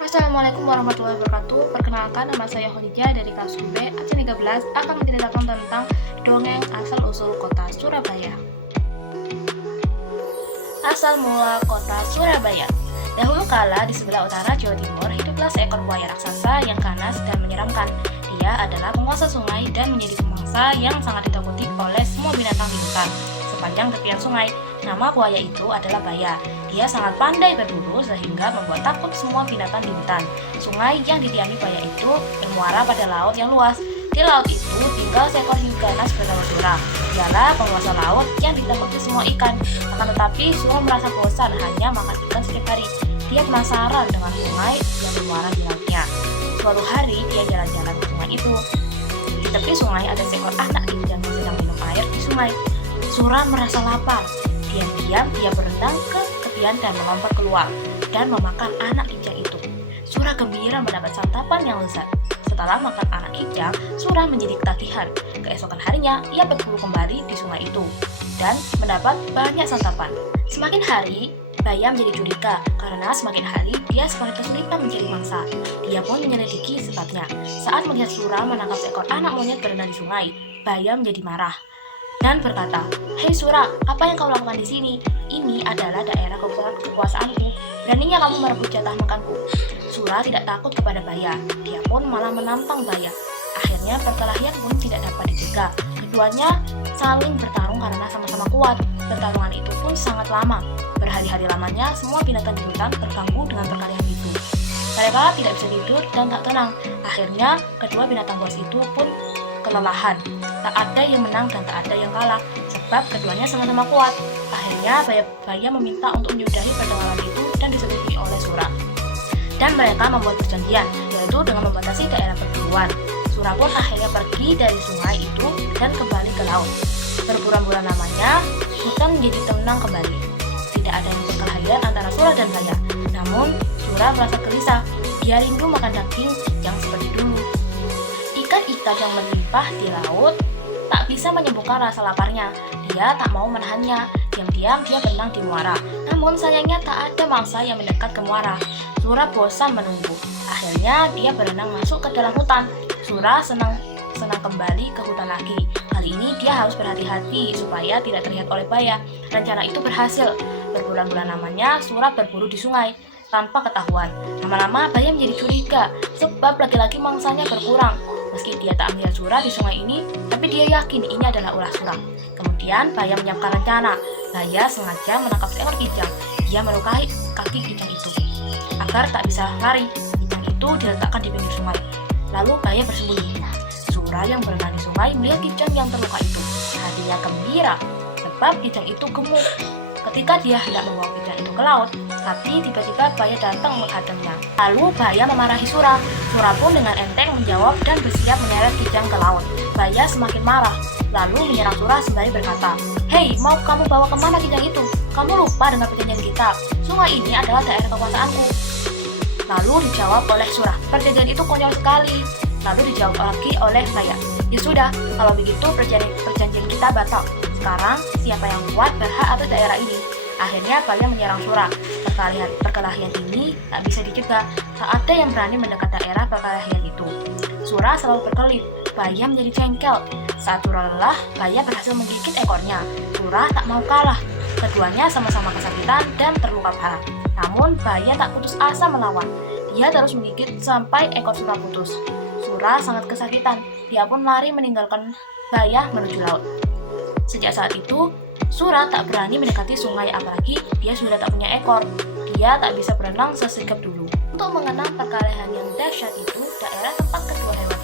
Assalamualaikum warahmatullahi wabarakatuh. Perkenalkan, nama saya Khadijah dari kelas B AC 13 akan menceritakan tentang dongeng asal-usul kota Surabaya. Asal mula kota Surabaya. Dahulu kala di sebelah utara Jawa Timur hiduplah seekor buaya raksasa yang ganas dan menyeramkan. Dia adalah penguasa sungai dan menjadi pemangsa yang sangat ditakuti oleh semua binatang di hutan sepanjang tepian sungai. Nama buaya itu adalah Baya. Dia sangat pandai berburu sehingga membuat takut semua binatang di hutan. Sungai yang didiami Baya itu bermuara pada laut yang luas. Di laut itu tinggal seekor hiu ganas bernama Sura. Dialah penguasa laut yang ditakuti semua ikan. Akan tetapi Sura merasa bosan hanya makan ikan setiap hari. Dia penasaran dengan sungai yang bermuara di lautnya. Suatu hari dia jalan-jalan ke sungai itu. Di tepi sungai ada seekor anak kijang yang sedang minum air di sungai. Sura merasa lapar. Diam-diam dia berendang ke tepian dan melompat keluar dan memakan anak kijang itu. Sura gembira mendapat santapan yang lezat. Setelah makan anak kijang, Sura menjadi ketagihan. Keesokan harinya, ia berburu kembali di sungai itu dan mendapat banyak santapan. Semakin hari, Baya menjadi curiga karena semakin hari dia semakin kesulitan mencari mangsa. Dia pun menyelidiki sebabnya. Saat melihat Sura menangkap seekor anak monyet berenang di sungai, Baya menjadi marah dan berkata, "Hei Sura, apa yang kau lakukan di sini? Ini adalah daerah kekuasaanku. Beraninya kamu merebut jatah makanku." Sura tidak takut kepada Baya. Dia pun malah menantang Baya. Akhirnya perkelahian pun tidak dapat dicegah. Keduanya saling bertarung karena sama-sama kuat. Pertarungan itu pun sangat lama. Berhari-hari lamanya semua binatang di hutan terganggu dengan perkelahian itu. Mereka tidak bisa tidur dan tak tenang. Akhirnya kedua binatang buas itu pun kelelahan. Tak ada yang menang dan tak ada yang kalah, sebab keduanya sama-sama kuat. Akhirnya Baya meminta untuk menyudahi pertengkaran itu dan disetujui oleh Sura. Dan mereka membuat perjanjian, yaitu dengan membatasi daerah perburuan. Sura pun akhirnya pergi dari sungai itu dan kembali ke laut. Berbulan-bulan lamanya, hutan menjadi tenang kembali. Tidak ada yang perkelahian antara Sura dan Baya. Namun, Sura merasa gelisah. Dia rindu makan daging yang seperti dulu. Ikan-ikan yang melimpah di laut tak bisa menyembuhkan rasa laparnya. Dia tak mau menahannya. Diam-diam dia berenang di muara. Namun sayangnya tak ada mangsa yang mendekat ke muara. Sura bosan menunggu. Akhirnya dia berenang masuk ke dalam hutan. Sura senang kembali ke hutan lagi. Kali ini dia harus berhati-hati supaya tidak terlihat oleh Baya. Rencana itu berhasil. Berbulan-bulan lamanya Sura berburu di sungai tanpa ketahuan. Lama-lama Baya menjadi curiga sebab lagi-lagi mangsanya berkurang. Meski dia tak melihat Sura di sungai ini, tapi dia yakin ini adalah ulah Sura. Kemudian Baya menyiapkan rencana. Baya sengaja menangkap seekor kijang. Dia melukai kaki kijang itu agar tak bisa lari. Kijang itu diletakkan di pinggir sungai. Lalu Baya bersembunyi. Sura yang berenang di sungai melihat kijang yang terluka itu. Dia gembira sebab kijang itu gemuk. Ketika dia hendak membawa kijang itu ke laut, tapi tiba-tiba Baya datang menghadangnya. Lalu Baya memarahi Sura. Sura pun dengan enteng menjawab dan bersiap menyeret kijang ke laut. Baya semakin marah, lalu menyerang Sura sembari berkata, "Hei, mau kamu bawa kemana kijang itu? Kamu lupa dengan perjanjian kita. Sungai ini adalah daerah kekuasaanku." Lalu dijawab oleh Sura, "Perjanjian itu konyol sekali." Lalu dijawab lagi oleh Baya, "Ya sudah, kalau begitu perjanjian kita batal. Sekarang, siapa yang kuat berhak atas daerah ini." Akhirnya Baya menyerang Sura. Perkelahian ini tak bisa dicegah. Tak ada yang berani mendekat daerah perkelahian itu. Sura selalu berkelit. Baya menjadi jengkel. Saat Sura lelah, Baya berhasil menggigit ekornya. Sura tak mau kalah. Keduanya sama-sama kesakitan dan terluka parah. Namun Baya tak putus asa melawan. Dia terus menggigit sampai ekor Sura putus. Sura sangat kesakitan. Dia pun lari meninggalkan Baya menuju laut. Sejak saat itu, Sura tak berani mendekati sungai, apalagi dia sudah tak punya ekor. Dia tak bisa berenang sesigap dulu. Untuk mengenang perkelahian yang dahsyat itu, daerah tempat kedua hewan